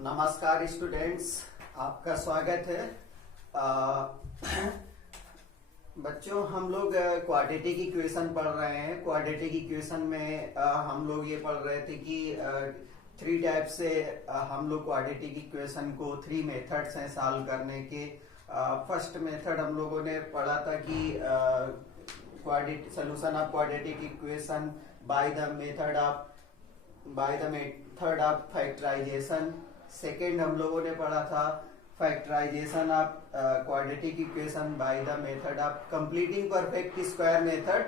नमस्कार स्टूडेंट्स, आपका स्वागत है। बच्चों, हम लोग क्वाड्रेटिक इक्वेशन पढ़ रहे हैं। क्वाड्रेटिक इक्वेशन में हम लोग ये पढ़ रहे थे कि थ्री टाइप से हम लोग क्वाड्रेटिक इक्वेशन को थ्री मेथड्स हैं सॉल्व करने के। फर्स्ट मेथड हम लोगों ने पढ़ा था कि solution of quadratic equation by the method of factorization. Second हम लोगों ने पढ़ा था factorization of quadratic equation by the method of completing perfect square method.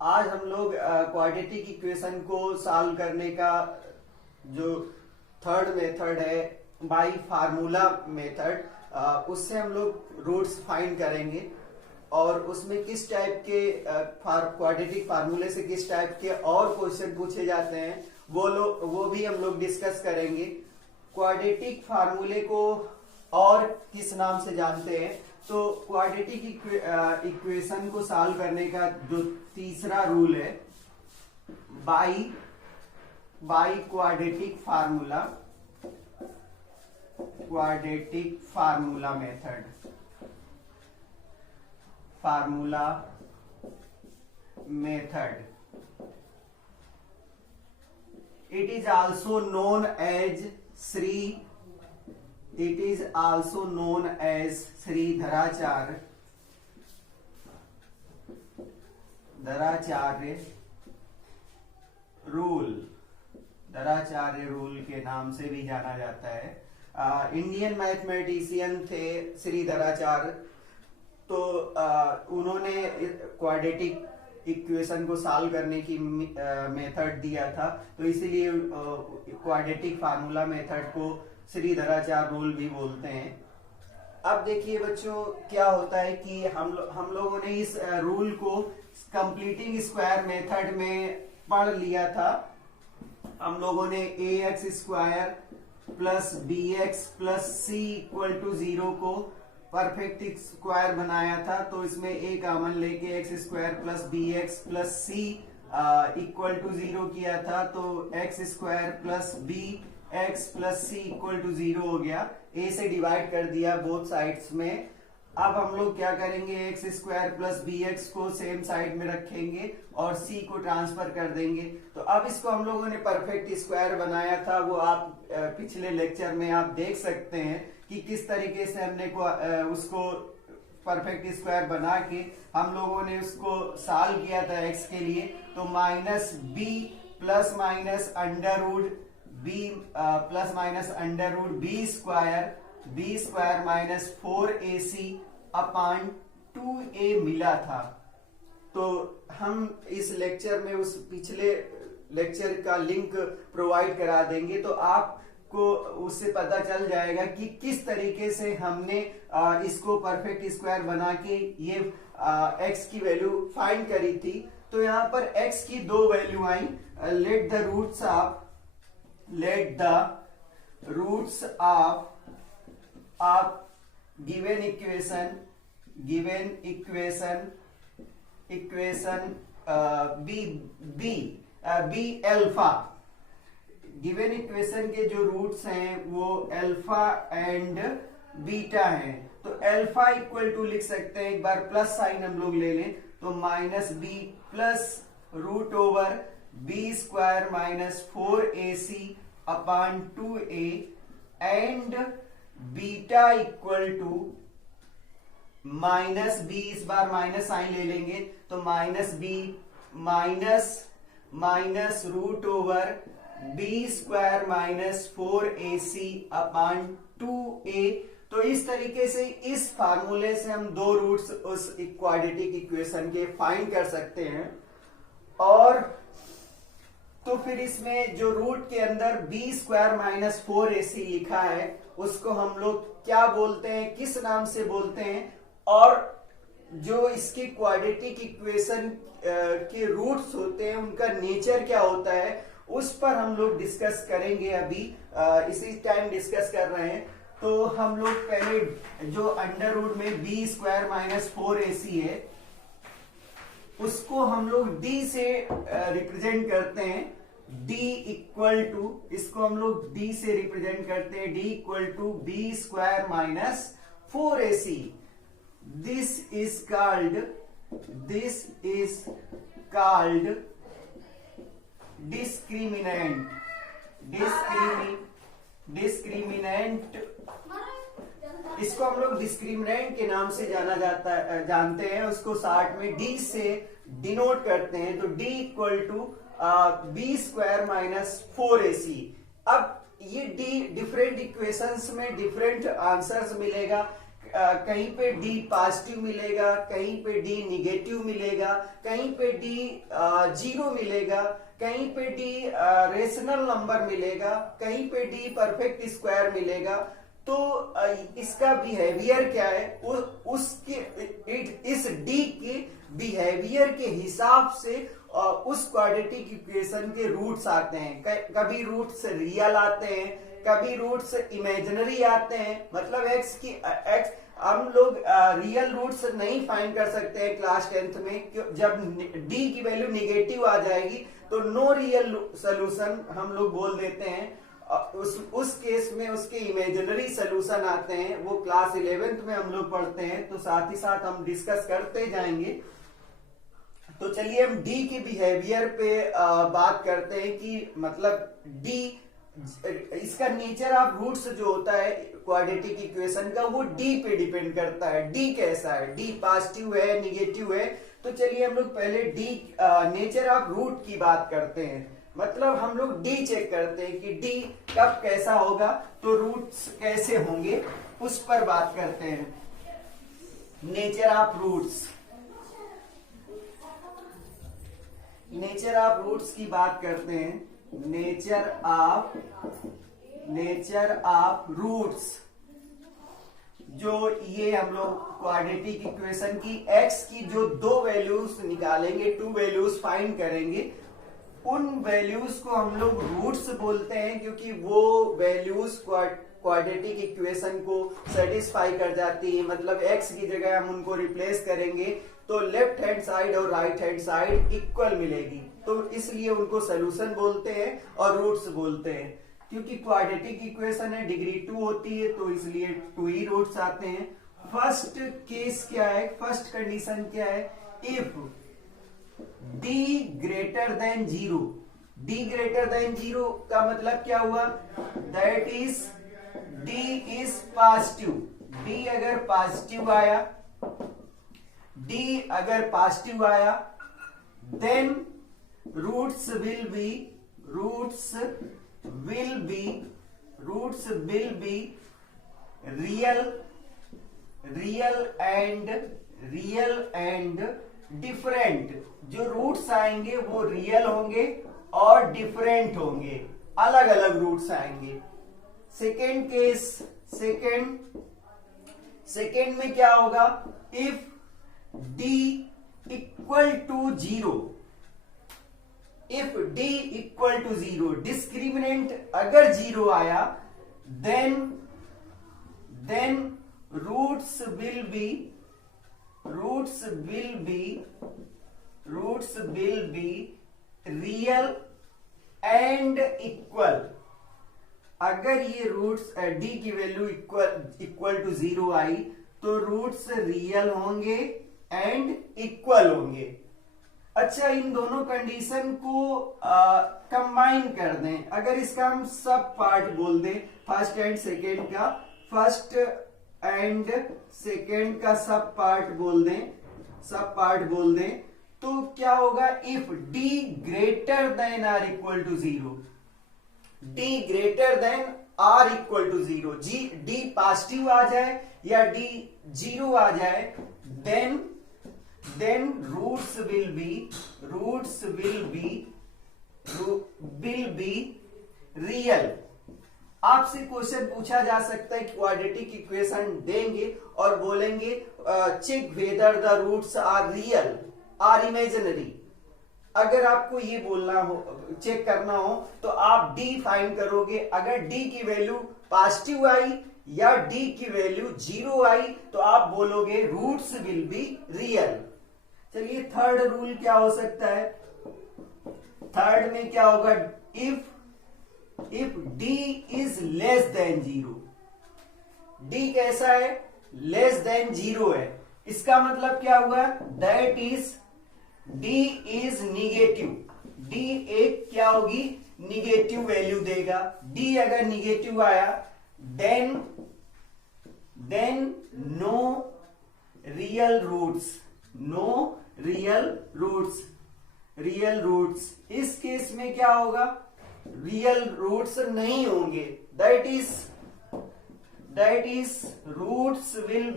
आज हम लोग क्वाड्रेटिक इक्वेशन को सॉल्व करने का जो थर्ड मेथड है बाय फार्मूला मेथड, उससे हम लोग रूट्स फाइंड करेंगे और उसमें किस टाइप के क्वाड्रेटिक फार्मूले से किस टाइप के और क्वेश्चन पूछे जाते हैं वो भी हम लोग डिस्कस करेंगे। क्वाड्रेटिक फार्मूले को और किस नाम से जानते हैं, तो क्वाड्रेटिक इक्वेशन को सॉल्व करने का जो तीसरा रूल है by quadratic formula method. It is also known as Dharacharya rule के नाम से भी जाना जाता है। इंडियन मैथमेटिशियन थे श्री धराचार्य, तो उन्होंने क्वाड्रेटिक इक्वेशन को सॉल्व करने की मेथड दिया था, तो इसीलिए क्वाड्रेटिक फार्मूला मेथड को श्री धराचार्य रूल भी बोलते हैं। अब देखिए बच्चों, क्या होता है कि हम लोगों ने इस रूल को कंप्लीटिंग स्क्वायर मेथड में पढ़ लिया था। हम लोगों ने ax square plus bx plus c equal to 0 को परफेक्ट स्क्वायर बनाया था, तो इसमें a कॉमन लेके x square plus bx plus c equal to 0 किया था, तो x square plus bx plus c equal to 0 हो गया। a से डिवाइड कर दिया बोथ साइड्स में। अब हम लोग क्या करेंगे, x स्क्वायर प्लस bx को सेम साइड में रखेंगे और c को ट्रांसफर कर देंगे। तो अब इसको हम लोगों ने परफेक्ट स्क्वायर बनाया था, वो आप पिछले लेक्चर में आप देख सकते हैं कि किस तरीके से हमने उसको परफेक्ट स्क्वायर बना के हम लोगों ने उसको सॉल्व किया था x के लिए। तो minus b plus minus under root b square minus 4ac upon 2a मिला था। तो हम इस लेक्चर में उस पिछले लेक्चर का लिंक प्रोवाइड करा देंगे, तो आपको उससे पता चल जाएगा कि किस तरीके से हमने इसको परफेक्ट स्क्वायर बना के ये x की वैल्यू फाइंड करी थी। तो यहाँ पर x की दो वैल्यू आई। Let the roots of given equation be alpha. Given equation के जो रूट्स हैं वो अल्फा एंड बीटा हैं। तो अल्फा इक्वल टू लिख सकते हैं, एक बार प्लस साइन हम लोग ले लें, तो minus b plus root over b square minus 4ac upon 2a and beta equal to minus b, इस बार माइनस साइन ले लेंगे, तो minus b minus root over b square minus 4ac upon 2a। तो इस तरीके से इस फार्मूले से हम दो रूट्स उस क्वाड्रेटिक इक्वेशन के फाइंड कर सकते हैं। और तो फिर इसमें जो रूट के अंदर बी स्क्वायर माइनस 4ac लिखा है उसको हम लोग क्या बोलते हैं, किस नाम से बोलते हैं, और जो इसकी क्वाड्रेटिक इक्वेशन के रूट्स होते हैं उनका नेचर क्या होता है, उस पर हम लोग डिस्कस करेंगे। अभी इसी टाइम डिस्कस कर रहे हैं। तो हम लोग पहले जो अंडर रूट में बी स्क्वायर माइनस 4ac है उसको हम लोग d से रिप्रेजेंट करते हैं। d इक्वल टू, इसको हम लोग d से रिप्रेजेंट करते हैं, d equal to b square minus 4ac. This is called discriminant. Discriminant, इसको हम लोग डिस्क्रिमिनेंट के नाम से जानते हैं. उसको शॉर्ट में d से डिनोट करते हैं. तो d equal to b square minus 4ac. अब ये d डिफरेंट इक्वेशंस में डिफरेंट आंसर्स मिलेगा. कहीं पे d पॉजिटिव मिलेगा, कहीं पे d निगेटिव मिलेगा, कहीं पे d जीरो मिलेगा, कहीं पे d रेशनल नंबर मिलेगा, कहीं पे d परफेक्ट स्क्वायर मिलेगा. तो इसका बिहेवियर क्या है, इस d के बिहेवियर के हिसाब से उस क्वाड्रेटिक इक्वेशन के रूट्स आते हैं. कभी रूट्स रियल आते हैं, कभी रूट्स इमेजिनरी आते हैं. मतलब x हम लोग रियल रूट्स नहीं फाइंड कर सकते हैं क्लास 10th में. जब d की वैल्यू निगेटिव आ जाएगी तो नो रियल सोल्यूशन हम लोग बोल देते हैं. उस केस में उसके इमेजिनरी सोल्यूशन आते हैं. वो क्लास 11th में हम लोग पढ़ते हैं, तो साथ ही साथ हम डिस्कस करते जाएंगे. तो चलिए हम d के बिहेवियर पे बात करते हैं कि मतलब d, इसका नेचर ऑफ रूट्स जो होता है क्वाड्रेटिक इक्वेशन का, वो d पे डिपेंड करता है. d कैसा है, d पॉजिटिव है, निगेटिव है. तो चलिए हम लोग पहले d नेचर ऑफ रूट की बात करते हैं. मतलब हम लोग d चेक करते हैं कि d कब कैसा होगा, तो रूट्स कैसे होंगे, उस पर बात करते हैं. नेचर ऑफ रूट्स की बात करते हैं. नेचर ऑफ रूट्स, जो ये हम लोग क्वाड्रेटिक इक्वेशन की x की जो दो वैल्यूज निकालेंगे, टू वैल्यूज फाइंड करेंगे, उन वैल्यूज को हम लोग रूट्स बोलते हैं, क्योंकि वो वैल्यूज क्वाड्रेटिक इक्वेशन को सेटिस्फाई कर जाती है. मतलब x की जगह हम उनको रिप्लेस करेंगे तो लेफ्ट हैंड साइड और राइट हैंड साइड इक्वल मिलेगी. तो इसलिए उनको सोल्यूशन बोलते हैं और रूट्स बोलते हैं. क्योंकि क्वाड्रेटिक इक्वेशन है, डिग्री 2 होती है, तो इसलिए 2 ही रूट्स आते हैं. फर्स्ट केस क्या है, फर्स्ट कंडीशन क्या है, if d greater than 0. d greater than 0 का मतलब क्या हुआ, that is d is positive. d अगर पॉजिटिव आया then roots will be real and different. जो रूट्स आएंगे वो रियल होंगे और डिफरेंट होंगे, अलग अलग रूट्स आएंगे. सेकेंड केस, सेकेंड में क्या होगा, if d equal to 0, discriminant अगर 0 आया, then roots will be real and equal. अगर ये रूट्स d की वैल्यू इक्वल टू 0 आई तो रूट्स रियल होंगे एंड इक्वल होंगे. अच्छा, इन दोनों कंडीशन को कंबाइन कर दें. अगर इसका हम सब पार्ट बोल दें, फर्स्ट एंड सेकेंड का सब पार्ट बोल दें, तो क्या होगा, if d greater than or equal to 0, d greater than or equal to 0, d positive आ जाए या d 0 आ जाए, then roots will be real. आपसे क्वेश्चन पूछा जा सकता है, क्वाड्रेटिक इक्वेशन देंगे और बोलेंगे check whether the roots are real or imaginary. अगर आपको ये बोलना हो, चेक करना हो, तो आप d फाइंड करोगे. अगर d की वैल्यू पॉजिटिव आई या d की वैल्यू 0 आई तो आप बोलोगे रूट्स विल बी रियल. चलिए थर्ड रूल क्या हो सकता है, थर्ड में क्या होगा, if D is less than 0, D कैसा है, लेस देन 0 है, इसका मतलब क्या हुआ, that is D is negative, D एक क्या होगी, निगेटिव वैल्यू देगा। डी अगर निगेटिव आया then no real roots, no real roots, इस केस में क्या होगा, रियल रूट्स नहीं होंगे, that is roots will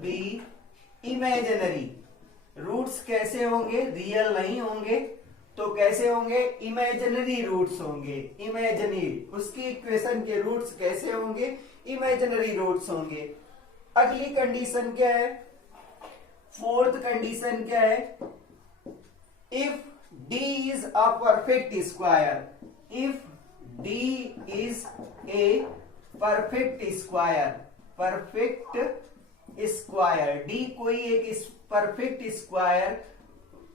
be imaginary. Roots कैसे होंगे, रियल नहीं होंगे, तो कैसे होंगे, इमेजिनरी रूट्स होंगे, इमेजिनरी, उसकी इक्वेशन के रूट्स कैसे होंगे, इमेजिनरी रूट्स होंगे। अगली कंडीशन क्या है, फोर्थ कंडीशन क्या है, if D is a perfect square, if D is a perfect square, D कोई एक परफेक्ट स्क्वायर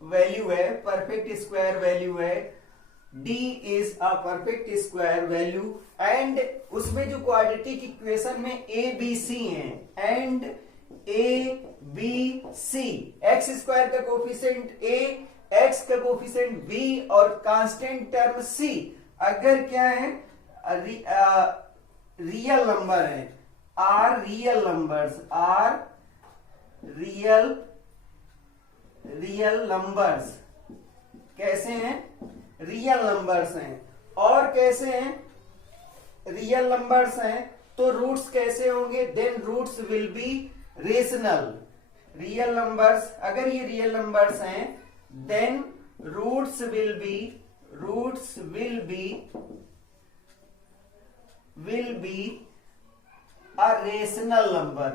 वैल्यू है, परफेक्ट स्क्वायर वैल्यू है, D is a perfect square value and उसमें जो क्वाड्रेटिक इक्वेशन में A B C है and A B C, x square का coefficient A, x का कोफिशिएंट B और कांस्टेंट टर्म C अगर क्या है, रियल नंबर है, आर रियल नंबर्स कैसे हैं, रियल नंबर्स हैं, और कैसे हैं, रियल नंबर्स हैं, तो रूट्स कैसे होंगे, then roots will be rational. Real numbers, अगर ये रियल नंबर्स हैं then roots will be a rational number.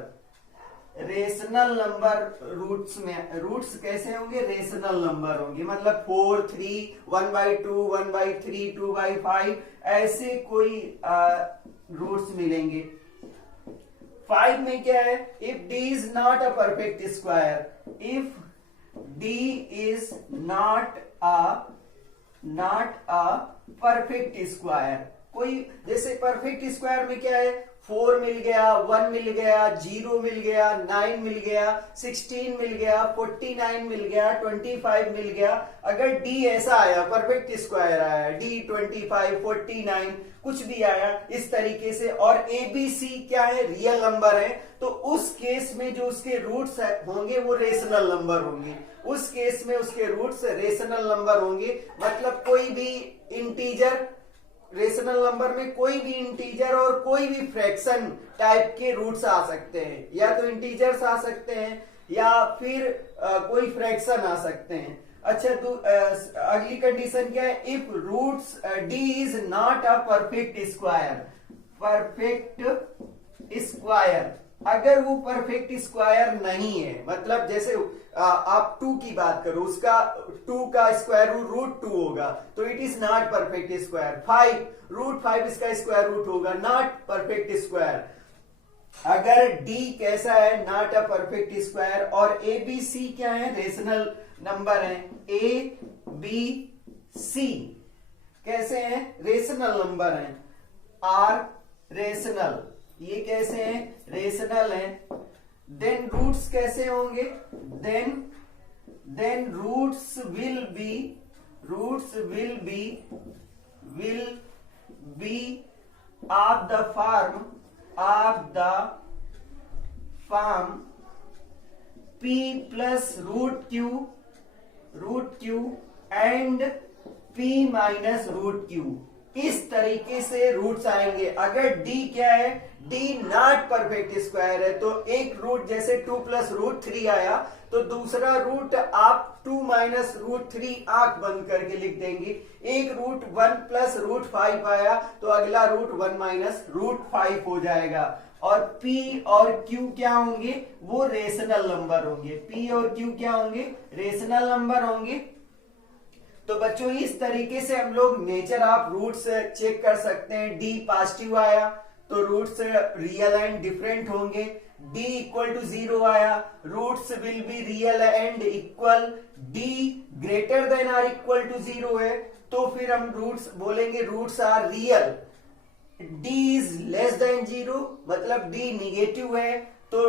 Rational number roots में, रूट्स कैसे होंगे, रेशनल नंबर होंगे, मतलब 4, 3, 1/2, 1/3, 2/5 ऐसे कोई रूट्स मिलेंगे। 5 में क्या है, if D is not a perfect square, if D is not a perfect square, कोई जैसे परफेक्ट स्क्वायर में क्या है, 4 मिल गया, 1 मिल गया, 0 मिल गया, 9 मिल गया, 16 मिल गया, 49 मिल गया, 25 मिल गया। अगर D ऐसा आया, परफेक्ट स्क्वायर आया, D 25, 49 कुछ भी आया इस तरीके से, और ABC क्या है, रियल नंबर है, तो उस केस में जो उसके रूट्स होंगे वो रेशनल नंबर होंगे, उस केस में उसके रूट्स रेशनल नंबर होंगे। मतलब कोई भी इंटीजर, रेशनल नंबर में कोई भी इंटीजर और कोई भी फ्रैक्शन टाइप के रूट्स आ सकते हैं, या तो इंटीजर्स आ सकते हैं या फिर कोई फ्रैक्शन आ सकते हैं। अच्छा, तो अगली कंडीशन क्या है, if roots D is not a perfect square, अगर वो परफेक्ट स्क्वायर नहीं है, मतलब जैसे आप 2 की बात करो, उसका 2 का स्क्वायर रूट 2 होगा, तो it is not perfect square. 5 इसका स्क्वायर रूट होगा, नॉट परफेक्ट स्क्वायर। अगर D कैसा है, नॉट अ परफेक्ट स्क्वायर, और ABC क्या है, रेशनल नंबर है, ABC कैसे हैं, रेशनल नंबर हैं, आर रेशनल, ये कैसे हैं, रेशनल हैं। देन रूट्स कैसे होंगे, then roots will be of the form P plus root Q and P minus root Q, इस तरीके से रूट्स आएंगे। अगर D क्या है, D नॉट परफेक्ट स्क्वायर है, तो एक रूट जैसे 2 प्लस रूट 3 आया, तो दूसरा रूट आप 2 माइनस रूट 3 आंख बंद करके लिख देंगे। एक रूट 1 प्लस रूट 5 आया, तो अगला रूट 1 माइनस रूट 5 हो जाएगा। और P और Q क्या होंगे, वो रेशनल नंबर होंगे, P और Q क्या होंगे, रेशनल नंबर होंगे। तो बच्चों इस तरीके से हम लोग नेचर ऑफ रूट्स चेक कर सकते हैं। D पॉजिटिव आया तो रूट्स रियल एंड डिफरेंट होंगे, d इक्वल टू 0 आया, roots will be real and equal, d greater than or equal to 0 है तो फिर हम रूट्स बोलेंगे roots are real, d is less than 0 मतलब d निगेटिव है तो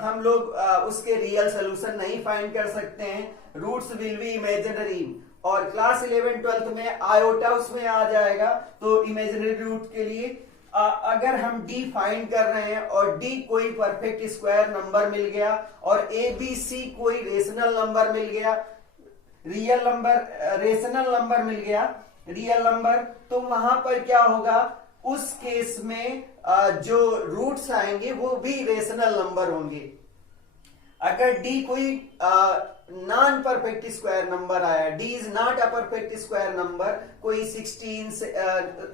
हम लोग उसके रियल सोल्यूशन नहीं फाइंड कर सकते हैं, रूट्स विल बी इमेजिनरी। और क्लास 11 12th में आयोटा उसमें आ जाएगा, तो इमेजिनरी रूट के लिए अगर हम d फाइंड कर रहे हैं और d कोई परफेक्ट स्क्वायर नंबर मिल गया और a b c कोई रेशनल नंबर मिल गया, रियल नंबर रेशनल नंबर मिल गया, रियल नंबर, तो वहां पर क्या होगा, उस केस में जो रूट्स आएंगे वो भी रेशनल नंबर होंगे। अगर d कोई नॉन परफेक्ट स्क्वायर नंबर आया, d is not a perfect square number, कोई 16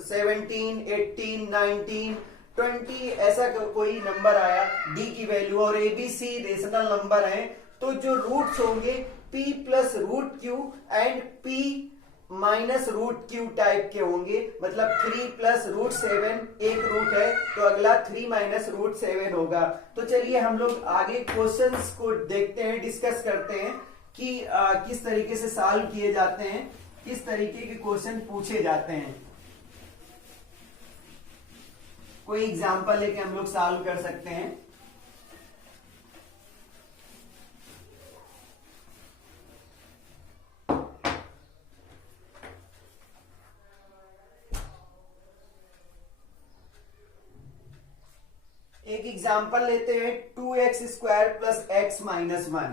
17 18 19 20 ऐसा कोई नंबर आया d की वैल्यू और a b c rational number है, तो जो रूट्स होंगे p plus root Q and p minus root Q type के होंगे, मतलब 3 प्लस रूट 7 एक रूट है तो अगला 3 माइनस रूट 7 होगा। तो चलिए हम लोग आगे क्वेश्चंस को देखते हैं, डिस्कस करते हैं कि किस तरीके से सॉल्व किए जाते हैं, किस तरीके के क्वेश्चन पूछे जाते हैं। कोई एग्जांपल लेके हम लोग सॉल्व कर सकते हैं। एक एग्जाम्पल लेते हैं, 2x square plus x minus 1,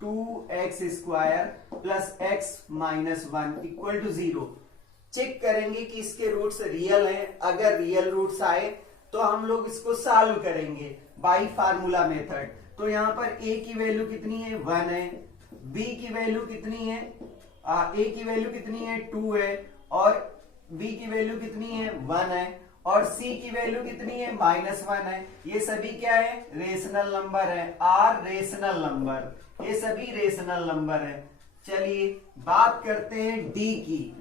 2x square plus x minus 1 equal to 0। Check करेंगे कि इसके रूट्स रियल हैं, अगर रियल रूट्स आए तो हम लोग इसको सॉल्व करेंगे बाय फार्मूला मेथड। तो यहाँ पर a की वैल्यू कितनी है 1 है, b की वैल्यू कितनी है a की वैल्यू कितनी है 2 है और b की वैल्यू कितनी है 1 है और c की वैल्यू कितनी है -1 है। ये सभी क्या है, रेशनल नंबर है, आर रेशनल नंबर, ये सभी रेशनल नंबर है। चलिए बात करते हैं d की,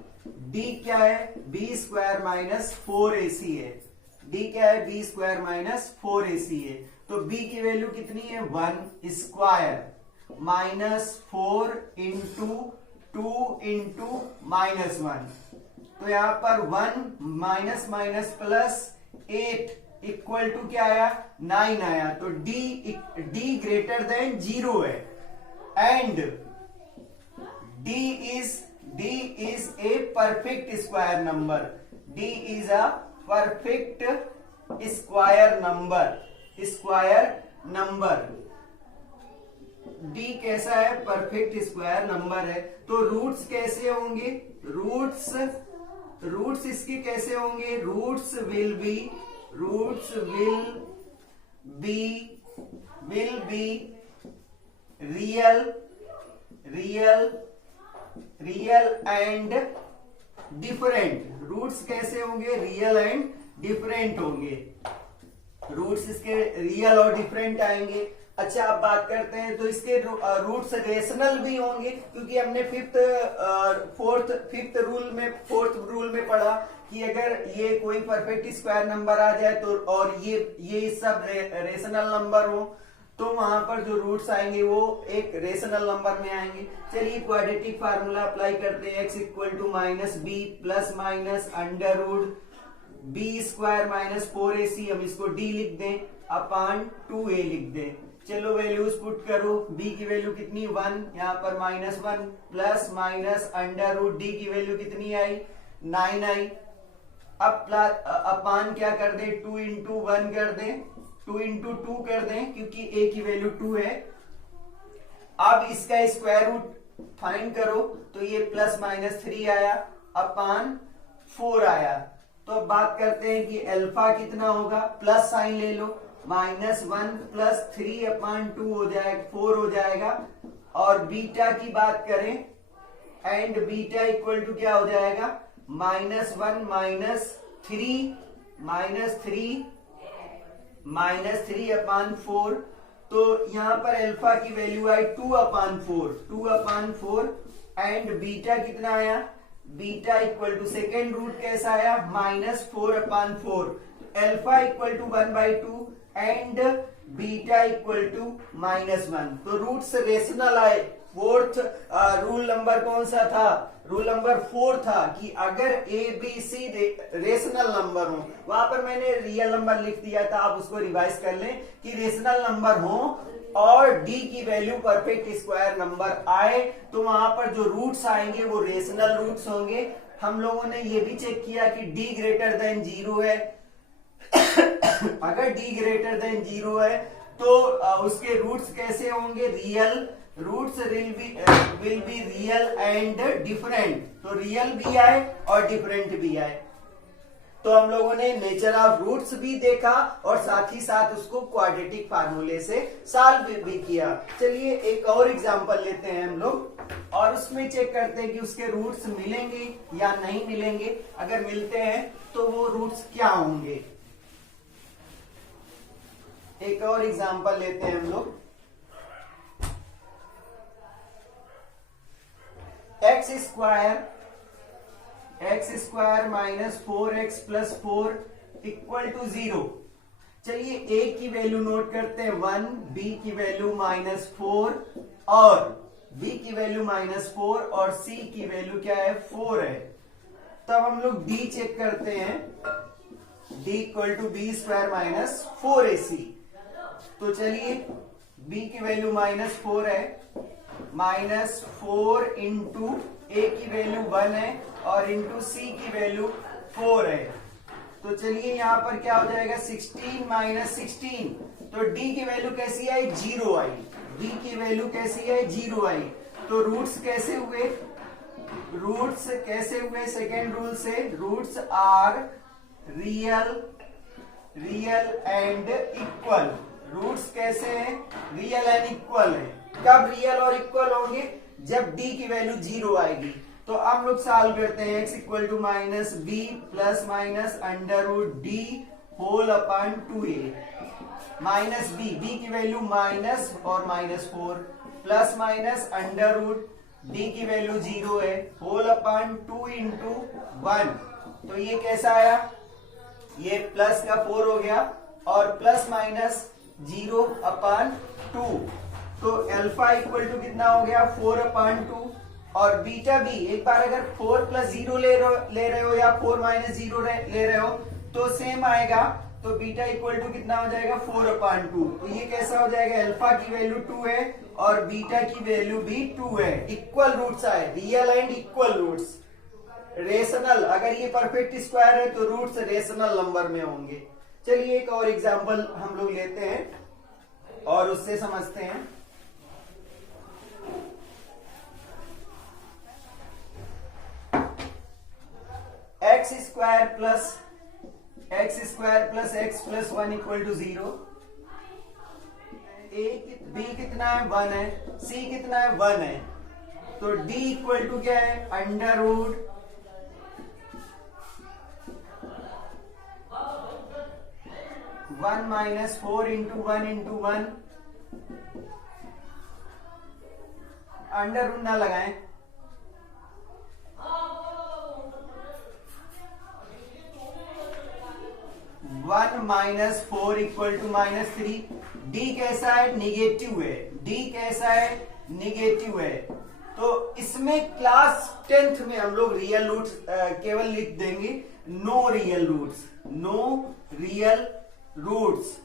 d क्या है b स्क्वायर माइनस 4ac है, d क्या है b स्क्वायर माइनस 4ac है, तो b की वैल्यू कितनी है 1 स्क्वायर माइनस 4 इंटू 2 इंटू -1, तो यहां पर 1 minus minus plus 8 equal to क्या आया 9 आया, तो d ग्रेटर देन 0 है and d is a perfect square number, d is a perfect square number, d कैसा है परफेक्ट स्क्वायर नंबर है। तो रूट्स कैसे होंगे, रूट्स इसके कैसे होंगे, roots will be real and different, roots कैसे होंगे रियल एंड डिफरेंट होंगे, रूट्स इसके रियल और डिफरेंट आएंगे। अच्छा अब बात करते हैं, तो इसके रूट्स रेशनल भी होंगे, क्योंकि हमने फिफ्थ रूल में पढ़ा कि अगर ये कोई परफेक्ट स्क्वायर नंबर आ जाए तो और ये सब रेशनल नंबर हो तो वहां पर जो रूट्स आएंगे वो एक रेशनल नंबर में आएंगे। चलिए क्वाड्रेटिक फार्मूला अप्लाई करते हैं, x equal to minus b plus minus under root b square minus 4ac, हम इसको d लिख दें अपान 2a लिख दें। चलो वैल्यूज पुट करो, b की वैल्यू कितनी 1, यहाँ पर -1 plus minus under root d की वैल्यू कितनी आई 9 आई। अब अपान क्या कर दें 2 इंटू 1 कर दें, 2 इंटू 2 कर दें क्योंकि a की वैल्यू 2 है। अब इसका स्क्वायर रूट फाइंड करो तो ये प्लस माइनस 3 आया अपान 4 आया। तो अब बात करते हैं कि अल्फा कितना होगा, प्लस साइन ले लो, -1 प्लस 3 अपान 2 हो जाएगा 4 हो जाएगा। और बीटा की बात करें एंड बीटा इक्वल टू क्या हो जाएगा -1 -3 अपान 4। तो यहां पर अल्फा की वैल्यू आई 2 अपान 4 एंड बीटा कितना आया, beta equal to second root कैसा आया -4 upon 4, alpha equal to 1/2 and beta equal to -1। तो रूट्स रेशनल आए। फोर्थ रूल नंबर कौन सा था? रूल नंबर 4 था कि अगर A B C rational number हो, वहां पर मैंने रियल नंबर लिख दिया था, आप उसको रिवाइज कर लें कि रेशनल नंबर हो और डी की वैल्यू परफेक्ट स्क्वायर नंबर आए, तो वहां पर जो रूट्स आएंगे वो रेशनल रूट्स होंगे। हम लोगों ने ये भी चेक किया कि डी ग्रेटर देन 0 है। अगर डी ग्रेटर देन 0 है तो उसके रूट्स कैसे होंगे? Real. Roots will be real and different. तो रियल भी आए और डिफरेंट भी आए। तो हम लोगों ने नेचर ऑफ रूट्स भी देखा और साथ ही साथ उसको क्वाड्रेटिक फार्मूले से सॉल्व भी किया। चलिए एक और एग्जांपल लेते हैं हम लोग और उसमें चेक करते हैं कि उसके रूट्स मिलेंगे या नहीं मिलेंगे। अगर मिलते हैं तो वो रूट्स क्या होंगे। एक और एग्जांपल लेते हैं हम लोग। X square minus 4x plus 4 equal to 0। चलिए a की वैल्यू नोट करते हैं 1, b की वैल्यू -4 और b की वैल्यू -4 और c की वैल्यू क्या है? 4 है। तब हम लोग d चेक करते हैं। d equal to b square minus 4ac। तो चलिए b की वैल्यू -4 है, -4 इंटू a की वैल्यू 1 है और इंटू c की वैल्यू 4 है। तो चलिए यहां पर क्या हो जाएगा? 16 - 16। तो d की वैल्यू कैसी आई? 0 आई। d की वैल्यू कैसी आई? 0 आई। तो रूट्स कैसे हुए? रूट्स कैसे हुए? सेकेंड रूल से roots are real and equal. Roots कैसे हैं? रियल एंड इक्वल है। कब रियल और इक्वल होंगे? जब d की वैल्यू 0 आएगी। तो हम लोग सॉल्व करते हैं। x equal to minus b plus minus under root D whole upon 2a minus b की वैल्यू माइनस और -4 plus minus under root D की वैल्यू 0 है होल अपॉन 2 इंटू 1। तो ये कैसा आया? ये प्लस का 4 हो गया और प्लस माइनस 0 अपॉन 2। तो अल्फा इक्वल टू कितना हो गया? 4 अपॉन 2 और बीटा भी। एक बार अगर 4 प्लस 0 ले रहे हो या 4 माइनस 0 ले रहे हो तो सेम आएगा। तो बीटा इक्वल टू कितना हो जाएगा? 4 अपॉन 2। तो ये कैसा हो जाएगा? अल्फा की वैल्यू 2 है और बीटा की वैल्यू भी 2 है। इक्वल रूट्स आए, real and equal roots. Rational, अगर ये परफेक्ट स्क्वायर है तो रूट्स रेशनल नंबर में होंगे। चलिए एक और एग्जांपल हम लोग लेते हैं और उससे समझते हैं। X square plus x plus 1 equal to 0। B कितना है? 1 है। सी कितना है? 1 है। तो डी इक्वल टू क्या है? Under root one minus 4 into 1 into 1। Under root ना लगाएं। 1 माइनस 4 इक्वल टू -3। डी कैसा है? निगेटिव है। डी कैसा है? निगेटिव है। तो इसमें क्लास 10th में हम लोग रियल रूट्स केवल लिख देंगे, नो रियल रूट्स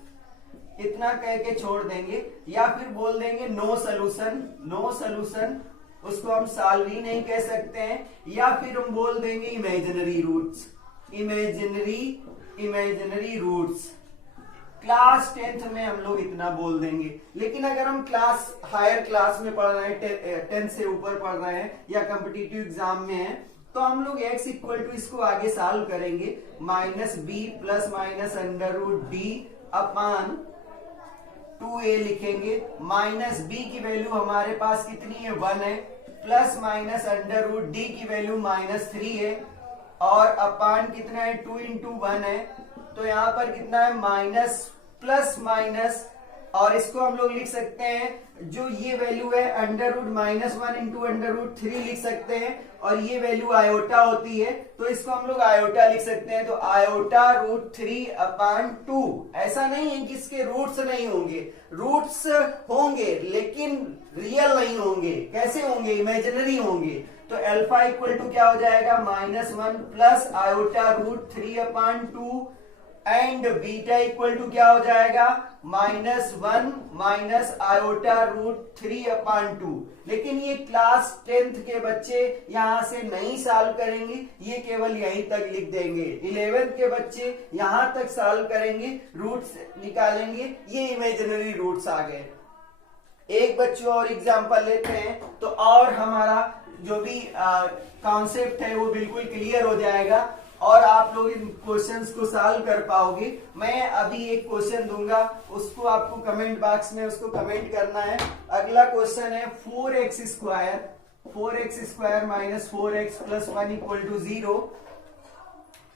इतना कह के छोड़ देंगे, या फिर बोल देंगे नो सोल्यूशन। उसको हम सॉल्व ही नहीं कह सकते हैं। या फिर हम बोल देंगे इमेजिनरी रूट्स। क्लास 10th में हम लोग इतना बोल देंगे। लेकिन अगर हम हायर क्लास में पढ़ रहे हैं, 10th से ऊपर पढ़ रहे हैं या कॉम्पिटिटिव एग्जाम में है, तो हम लोग x इक्वल टू इसको आगे सॉल्व करेंगे। Minus b plus minus under root D upon 2a लिखेंगे। माइनस b की वैल्यू हमारे पास कितनी है? 1 है। Plus minus under root D की वैल्यू -3 है और अपॉन कितना है? 2 इंटू 1 है। तो यहां पर कितना है? माइनस प्लस माइनस और इसको हम लोग लिख सकते हैं, जो ये वैल्यू है √-1 इंटू √3 लिख सकते हैं, और ये वैल्यू आयोटा होती है तो इसको हम लोग आयोटा लिख सकते हैं। तो आयोटा √3/2। ऐसा नहीं है कि इसके रूट्स नहीं होंगे, रूट्स होंगे लेकिन रियल नहीं होंगे। कैसे होंगे? इमेजिनरी होंगे। तो अल्फा इक्वल टू क्या हो जाएगा? -1 plus iota √3/2 and beta equal to क्या हो जाएगा? -1 माइनस आयोटा √3/2। लेकिन ये क्लास 10th के बच्चे यहां से नहीं सॉल्व करेंगे, ये केवल यहीं तक लिख देंगे। 11th के बच्चे यहां तक सॉल्व करेंगे, रूट्स निकालेंगे, ये इमेजिनरी रूट्स आ गए। एक बच्चों और एग्जांपल लेते हैं तो और हमारा जो भी कॉन्सेप्ट है वो बिल्कुल क्लियर हो जाएगा और आप लोग इन क्वेश्चंस को सॉल्व कर पाओगे। मैं अभी एक क्वेश्चन दूंगा, उसको आपको कमेंट बॉक्स में उसको कमेंट करना है। अगला क्वेश्चन है 4x² minus 4x plus 1 equal to 0।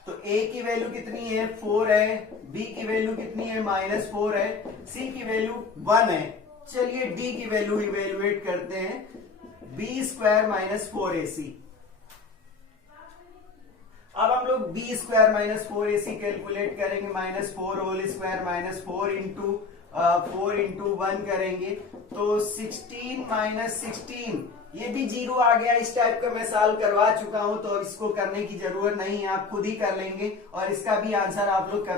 तो a की वैल्यू कितनी है? 4 है। b की वैल्यू कितनी है? -4 है। c की वैल्यू 1 है। चलिए d की वैल्यू इवेल्युएट करते हैं, b² माइनस 4ac। अब हम लोग b² - 4ac कैलकुलेट करेंगे, -4 होल स्क्वायर माइनस 4 इंटू 1 करेंगे तो 16 - 16, ये भी 0 आ गया। इस टाइप का मैं सॉल्व करवा चुका हूं तो इसको करने की जरूरत नहीं है, आप खुद ही कर लेंगे। और इसका भी आंसर आप लोग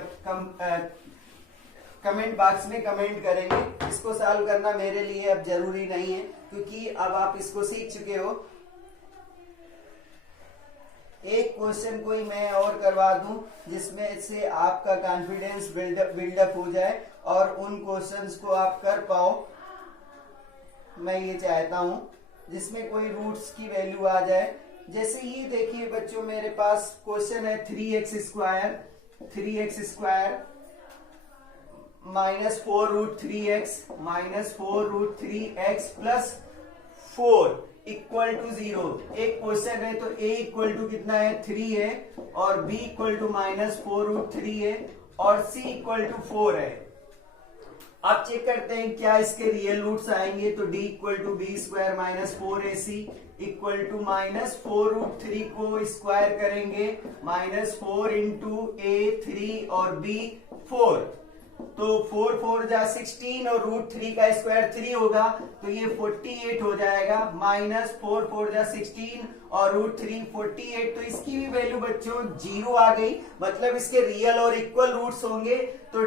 कमेंट बॉक्स में कमेंट करेंगे। इसको सॉल्व करना मेरे लिए अब जरूरी नहीं है क्योंकि अब आप इसको सीख चुके हो। एक क्वेश्चन कोई मैं और करवा दूं जिसमें से आपका कॉन्फिडेंस बिल्डअप हो जाए और उन क्वेश्चंस को आप कर पाओ। मैं ये चाहता हूं जिसमें कोई रूट्स की वैल्यू आ जाए। जैसे ये देखिए बच्चों, मेरे पास क्वेश्चन है 3x² minus 4√3x plus 4 equal to 0। एक क्वेश्चन है तो a इक्वल टू कितना है? 3 है, और b इक्वल टू -4√3 है, और c इक्वल टू 4 है। अब चेक करते हैं क्या इसके रियल रूट्स आएंगे। तो d equal to b² minus 4ac equal to -4√3 को स्क्वायर करेंगे, -4 इंटू a 3 और b 4। तो 4 4 जा 16 और √3 का स्क्वायर 3 होगा तो ये 48 हो जाएगा। -4 4 जा 16 और √3 48। तो इसकी भी वैल्यू बच्चों 0 आ गई, मतलब इसके रियल और इक्वल रूट्स होंगे। तो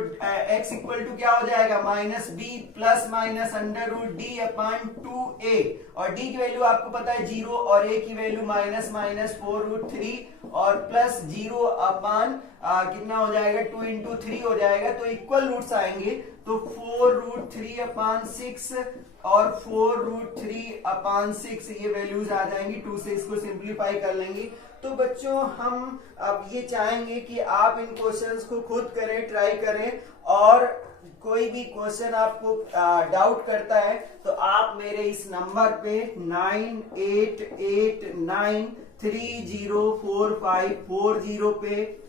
x इक्वल टू क्या हो जाएगा? -b प्लस माइनस √d/2a, और d की वैल्यू आपको पता है 0 और a की वैल्यू -4√3 और प्लस 0 अपान कितना हो जाएगा? 2 इंटू 3 हो जाएगा। तो इक्वल रूट्स आएंगे तो 4√3/6 और 4√3/6 ये वैल्यूज आ जाएंगी। 2 से इसको सिंप्लीफाई कर लेंगे। तो बच्चों हम अब ये चाहेंगे कि आप इन क्वेश्चंस को खुद करें, ट्राई करें, और कोई भी क्वेश्चन आपको डाउट करता है तो आप मेरे इस नंबर पे 9889304540 पे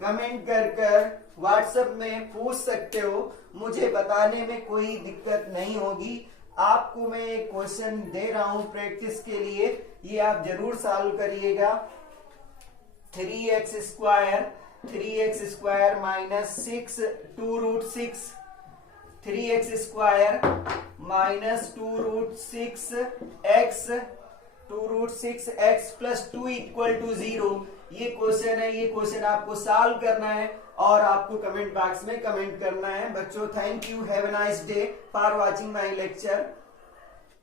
कमेंट कर व्हाट्सएप में पूछ सकते हो। मुझे बताने में कोई दिक्कत नहीं होगी। आपको मैं एक क्वेश्चन दे रहा हूं प्रैक्टिस के लिए, ये आप जरूर सॉल्व करिएगा। 3x² minus 6 2√6, 3x² minus 2√6x plus 2 equal to 0। ये क्वेश्चन है, ये क्वेश्चन आपको सॉल्व करना है और आपको कमेंट बॉक्स में कमेंट करना है। बच्चों thank you, have a nice day for watching my lecture.